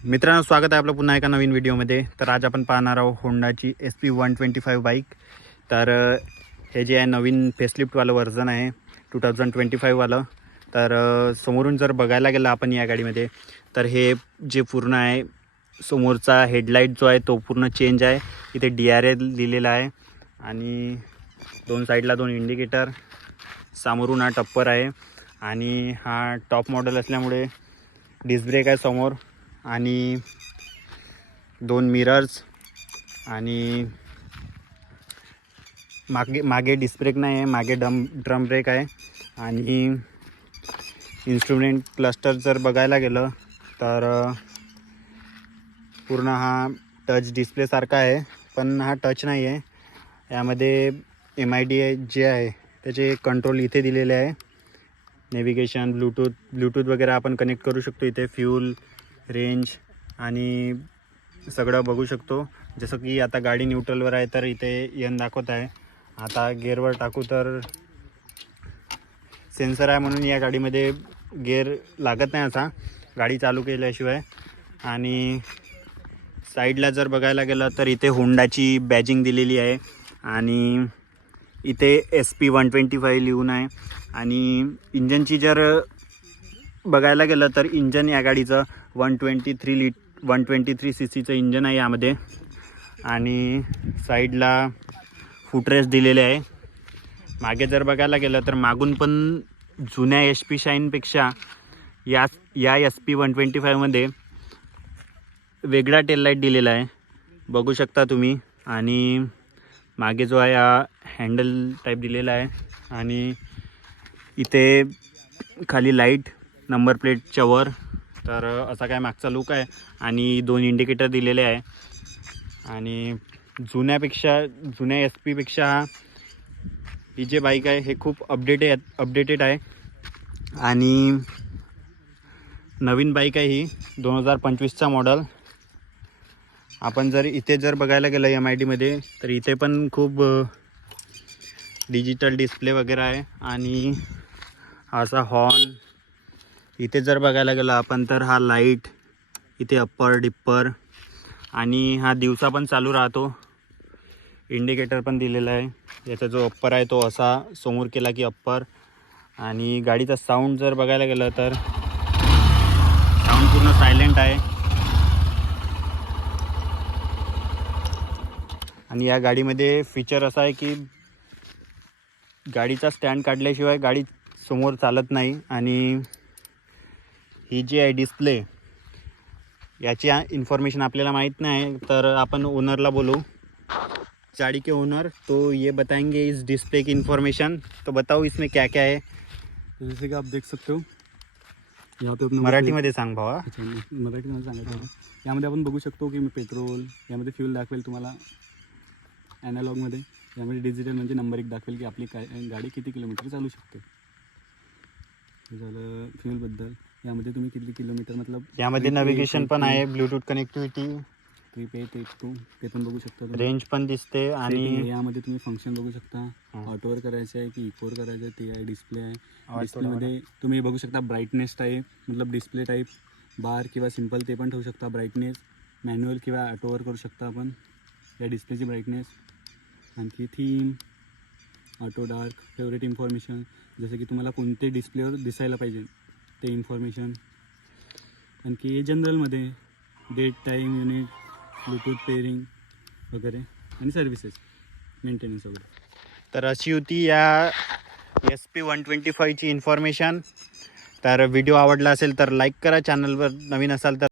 मित्रांनो, स्वागत आहे आपलं पुन्हा एका नवीन व्हिडिओमध्ये. तर आज आपण पाहणार आहोत होंडाची SP125 बाईक. तर हे जे आहे नवीन फेसलिफ्टवालं व्हर्जन आहे 2025वालं. तर समोरून जर बघायला गेलं आपण या गाडीमध्ये, तर हे जे पूर्ण आहे समोरचा हेडलाईट जो आहे तो पूर्ण चेंज आहे. इथे DRL लिहिलेला आहे आणि दोन साईडला दोन इंडिकेटर, समोरून हा टप्पर आहे आणि हा टॉप मॉडेल असल्यामुळे डिस्क ब्रेक आहे समोर आणि दोन मिरर्स आणि मागे डिस्क ब्रेक नाही आहे, मागे ड्रम ब्रेक आहे. आणि इन्स्ट्रुमेंट क्लस्टर जर बघायला गेलं तर पूर्ण हा टच डिस्प्लेसारखा आहे, पण हा टच नाही आहे. यामध्ये MID जे आहे त्याचे कंट्रोल इथे दिलेले आहे. नेव्हिगेशन, ब्लूटूथ वगैरे आपण कनेक्ट करू शकतो. इथे फ्यूल, रेंज आणि सगळं बघू शकतो. जसं की आता गाडी न्यूट्रलवर आहे तर इथे एन दाखवत आहे. आता गेअरवर टाकू तर सेन्सर आहे म्हणून या गाडीमध्ये गेअर लागत नाही असा गाडी चालू केल्याशिवाय. आणि साईडला जर बघायला गेलं तर इथे होंडाची बॅजिंग दिलेली आहे आणि इथे SP125 लिहून आहे. आणि इंजनची जर बघायला गेलं तर इंजन या गाडीचं 123 CCचं इंजन आहे यामध्ये. आणि साईडला फुटरेस्ट दिलेले आहे. मागे जर बघायला गेलं तर मागून पण जुन्या SP शाईनपेक्षा या SP125मध्ये वेगळा टेललाईट दिलेला आहे, बघू शकता तुम्ही. आणि मागे जो आहे हा हँडल टाईप दिलेला आहे आणि इथे खाली लाईट नंबर प्लेटच्या वर. तर असा काय मागचा लुक आहे आणि दोन इंडिकेटर दिलेले आहे. आणि जुन्या SP पेक्षा ही जे बाईक आहे हे खूप अपडेटेड आहे आणि नवीन बाईक आहे ही 2025चा मॉडल. आपण जर बघायला गेलं MIDमध्ये तर इथे पण खूप डिजिटल डिस्प्ले वगैरे आहे. आणि असा हॉर्न इथे जर बघायला गेलं आपण तर हा लाईट इथे अप्पर डिप्पर आणि हा दिवसा पण चालू राहतो. इंडिकेटर पण दिलेला आहे. याचा जो अप्पर आहे तो असा समोर केला की अप्पर. आणि गाडीचा साऊंड जर बघायला गेलं तर साऊंड पूर्ण सायलेंट आहे. आणि या गाडीमध्ये फीचर असा आहे की गाडीचा स्टँड काढल्याशिवाय गाडी समोर चालत नाही. आणि ही जी आहे डिस्प्ले याची इन्फॉर्मेशन आपल्याला माहीत नाही, तर आपण ओनरला बोलू. गाड़ी के ओनर तो ये बताएंगे इस डिस्प्ले की इन्फॉर्मेशन. तो बताओ इसमें क्या क्या है. जैसे कि आप देख सकते हो यहाँ पे अपना मराठीमध्ये सांग भावा. मराठीमध्ये सांगायचं. यामध्ये आपण बघू शकतो की पेट्रोल, यामध्ये फ्यूल दाखवेल तुम्हाला ॲनालॉगमध्ये. यामध्ये डिजिटल म्हणजे नंबर 1 दाखवेल की आपली गाडी किती किलोमीटर चालू शकते. झालं फ्यूलबद्दल. यामध्ये तुम्ही किती किलोमीटर मतलब यामध्ये नॅव्हिगेशन पण आहे, ब्लूटूथ कनेक्टिव्हिटी, ट्रिप 1, ट्रिप 2 ते पण बघू शकता. रेंज पण दिसते. आणि यामध्ये तुम्ही फंक्शन बघू शकता. ऑटोवर करायचं आहे की इकोवर करायचं आहे ते आहे. डिस्प्ले आहे. डिस्प्लेमध्ये तुम्ही बघू शकता ब्राईटनेस टाईप मतलब डिस्प्ले टाईप बार किंवा सिम्पल ते पण ठेवू शकता. ब्राईटनेस मॅन्युअल किंवा ऑटोवर करू शकता आपण या डिस्प्लेची ब्राईटनेस. आणखी theme, auto dark, favourite information, जसं की तुम्हाला कोणते डिस्प्लेवर दिसायला पाहिजे ते इन्फॉर्मेशन. आणखी जनरलमध्ये date, time, unit, bluetooth pairing वगैरे आणि सर्व्हिसेस, मेंटेनन्स वगैरे. तर अशी होती या SP125ची इन्फॉर्मेशन. तर व्हिडिओ आवडला असेल तर लाईक करा, चॅनलवर नवीन असाल तर